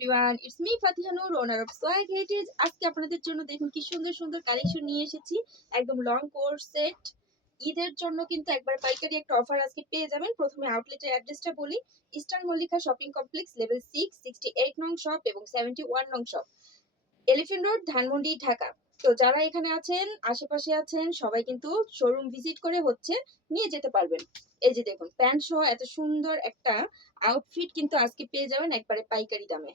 Everyone, it's me Fatiha Noor, owner of Swag Heritage. আজকে আপনাদের জন্য দেখুন কি সুন্দর সুন্দর কালেকশন নিয়ে এসেছি। একদম লং কোর্স সেট। ঈদের জন্য কিন্তু একবার পাইকারি একটা অফার আজকে পেয়ে যাবেন। প্রথমে আউটলেটের অ্যাড্রেসটা বলি। Eastern Mallika shopping complex, level 6, 68 নং শপ এবং 71 নং shop, elephant road, Dhanmondi, Dhaka. তো যারা এখানে আছেন, আশেপাশে আছেন, সবাই কিন্তু শোরুম ভিজিট করে নিয়ে যেতে পারবেন। এই যে দেখুন, প্যান্ট সহ এত সুন্দর একটা আউটফিট কিন্তু আজকে পেয়ে যাবেন একবারে পাইকারি দামে।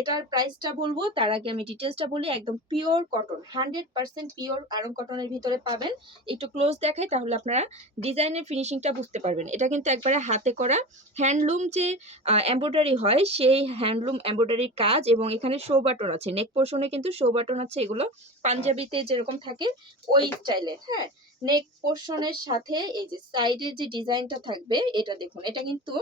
এটার প্রাইসটা বলবো তার আগে আমি ডিটেলসটা বলি। একদম পিওর কটন, 100% পিওর আয়রন কটনের ভিতরে পাবেন। একটু ক্লোজ দেখাই তাহলে আপনারা ডিজাইনের ফিনিশিংটা বুঝতে পারবেন। এটা কিন্তু একবারে হাতে করা হ্যান্ডলুম যে এমব্রয়ডারি হয়, সেই হ্যান্ডলুম এমব্রয়ডারির কাজ, এবং এখানে শো বাটন আছে। নেক পোর্শনে কিন্তু শো বাটন আছে, এগুলো পাঞ্জাবিতে যেরকম থাকে ওই স্টাইলে। হ্যাঁ, নেক পোর্শনের সাথে এই যে সাইডের যে ডিজাইনটা থাকবে, এটা দেখুন, এটা কিন্তু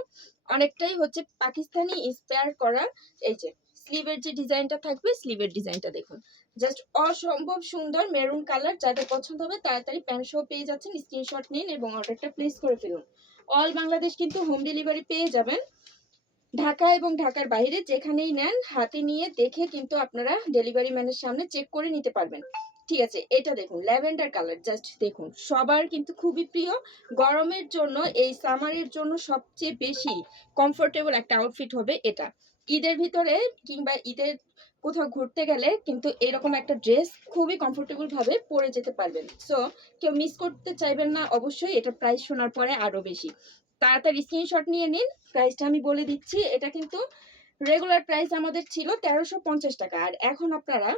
অনেকটাই হচ্ছে পাকিস্তানি ইন্সপায়ার করা। এই যে স্লিভের যে ডিজাইনটা থাকবে, স্লিভের ডিজাইনটা দেখুন, জাস্ট অসম্ভব সুন্দর মেরুন কালার। যাদের পছন্দ হবে তাড়াতাড়ি প্যান্ট সহ পেয়ে যাচ্ছেন। স্ক্রিনশট নিন এবং অর্ডারটা প্লেস করে ফেলুন। অল বাংলাদেশ কিন্তু হোম ডেলিভারি পেয়ে যাবেন। ঢাকা এবং ঢাকার বাইরে যেখানেই নেন, হাতে নিয়ে দেখে কিন্তু আপনারা ডেলিভারি ম্যানের সামনে চেক করে নিতে পারবেন। ঠিক আছে, এটা দেখুন ল্যাভেন্ডার কালার, জাস্ট দেখুন, সবার কিন্তু খুবই প্রিয়। গরমের জন্য, এই সামারের জন্য সবচেয়ে বেশি কমফোর্টেবল একটা আউটফিট হবে এটা। ঈদের ভিতরে কিংবা ঈদের কোথাও ঘুরতে গেলে কিন্তু এরকম একটা ড্রেস খুবই কমফোর্টেবল ভাবে পরে যেতে পারবেন। সো কেউ মিস করতে চাইবেন না। অবশ্যই এটা প্রাইস শোনার পরে আরো বেশি তাড়াতাড়ি স্ক্রিনশট নিয়ে নিন। প্রাইসটা আমি বলে দিচ্ছি। এটা কিন্তু রেগুলার প্রাইস আমাদের ছিল 1350 টাকা, আর এখন আপনারা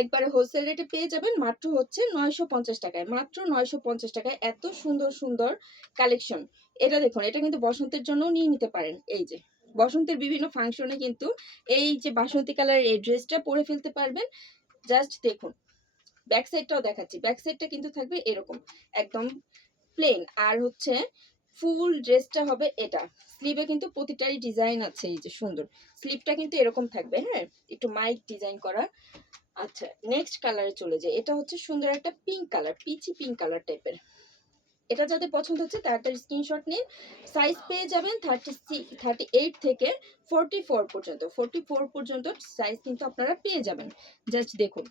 একবারে হোলসেল রেটে পেয়ে যাবেন মাত্র হচ্ছে 950 টাকায়। মাত্র 950 টাকায় এত সুন্দর সুন্দর কালেকশন। এটা দেখুন, এটা কিন্তু বসন্তের জন্য নিয়ে নিতে পারেন। এই যে বসন্তের বিভিন্ন ফাংশনে কিন্তু এই যে বাসন্তী কালারের এই ড্রেসটা পরে ফেলতে পারবেন। জাস্ট দেখুন, ব্যাক সাইডটাও দেখাচ্ছি। ব্যাক সাইডটা কিন্তু থাকবে এরকম একদম প্লেন, আর হচ্ছে ফুল ড্রেসটা হবে এটা। স্লিভে কিন্তু প্রতিটারই ডিজাইন আছে। এই যে সুন্দর স্লিভটা কিন্তু এরকম থাকবে। হ্যাঁ, একটু মাইক ডিজাইন করা। আচ্ছা, নেক্সট কালারে চলে যায়। এটা হচ্ছে সুন্দর একটা pink colour, peachy pink colour টাইপের। এটা যাদের পছন্দ হচ্ছে তাড়াতাড়ি স্ক্রিনশট নিন। সাইজ পেয়ে যাবেন 38 থেকে 44 পর্যন্ত। 44 পর্যন্ত সাইজ কিন্তু আপনারা পেয়ে যাবেন। জাস্ট দেখুন,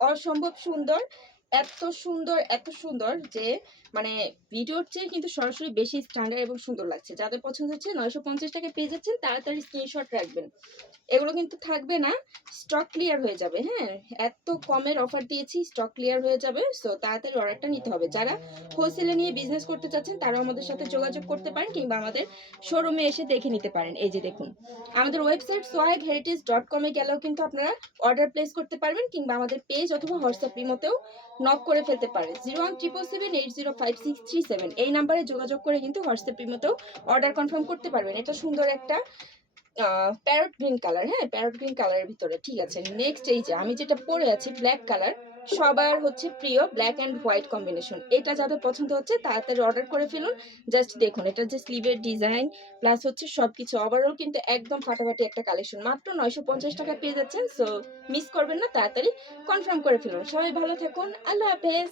অসম্ভব সুন্দর। এত সুন্দর, এত সুন্দর যে মানে ভিডিওর চেয়ে কিন্তু সরাসরি বেশি স্ট্যান্ডার্ড এবং সুন্দর লাগছে। যাদের পছন্দ হচ্ছে 950 টাকায় পেয়ে যাচ্ছেন, তাড়াতাড়ি স্ক্রিনশট রাখবেন। এগুলো কিন্তু থাকবে না, স্টক ক্লিয়ার হয়ে যাবে। হ্যাঁ, এত কমের অফার দিয়েছি, স্টক ক্লিয়ার হয়ে যাবে। সো তাড়াতাড়ি অর্ডারটা নিতে হবে। যারা হোলসেলে নিয়ে বিজনেস করতে চাচ্ছেন তারাও আমাদের সাথে যোগাযোগ করতে পারেন, কিংবা আমাদের শোরুমে এসে দেখে নিতে পারেন। এই যে দেখুন, আমাদের ওয়েবসাইট soagheritage.com এ গেলেও কিন্তু আপনারা অর্ডার প্লেস করতে পারবেন, কিংবা আমাদের পেজ অথবা হোয়াটসঅ্যাপ ইমোতেও নক করে ফেলতে পারেন। 01777805637 এই নাম্বারে যোগাযোগ করে কিন্তু হোয়াটসঅ্যাপ ইমোতেও অর্ডার কনফার্ম করতে পারবেন। এটা সুন্দর একটা প্যারট গ্রিন কালার। হ্যাঁ, প্যারট গ্রিন কালারের ভিতরে। ঠিক আছে, নেক্সট এই যে আমি যেটা পরে আছি ব্ল্যাক কালার, সবার হচ্ছে প্রিয় ব্ল্যাক অ্যান্ড হোয়াইট কম্বিনেশন। এটা যাদের পছন্দ হচ্ছে তাড়াতাড়ি অর্ডার করে ফেলুন। জাস্ট দেখুন, এটা যে স্লিভের ডিজাইন প্লাস হচ্ছে সবকিছু ওভারঅল কিন্তু একদম ফাটাফাটি একটা কালেকশন। মাত্র 950 টাকা পেয়ে যাচ্ছেন। সো মিস করবেন না, তাড়াতাড়ি কনফার্ম করে ফেলুন। সবাই ভালো থাকুন, আল্লাহ হাফেজ।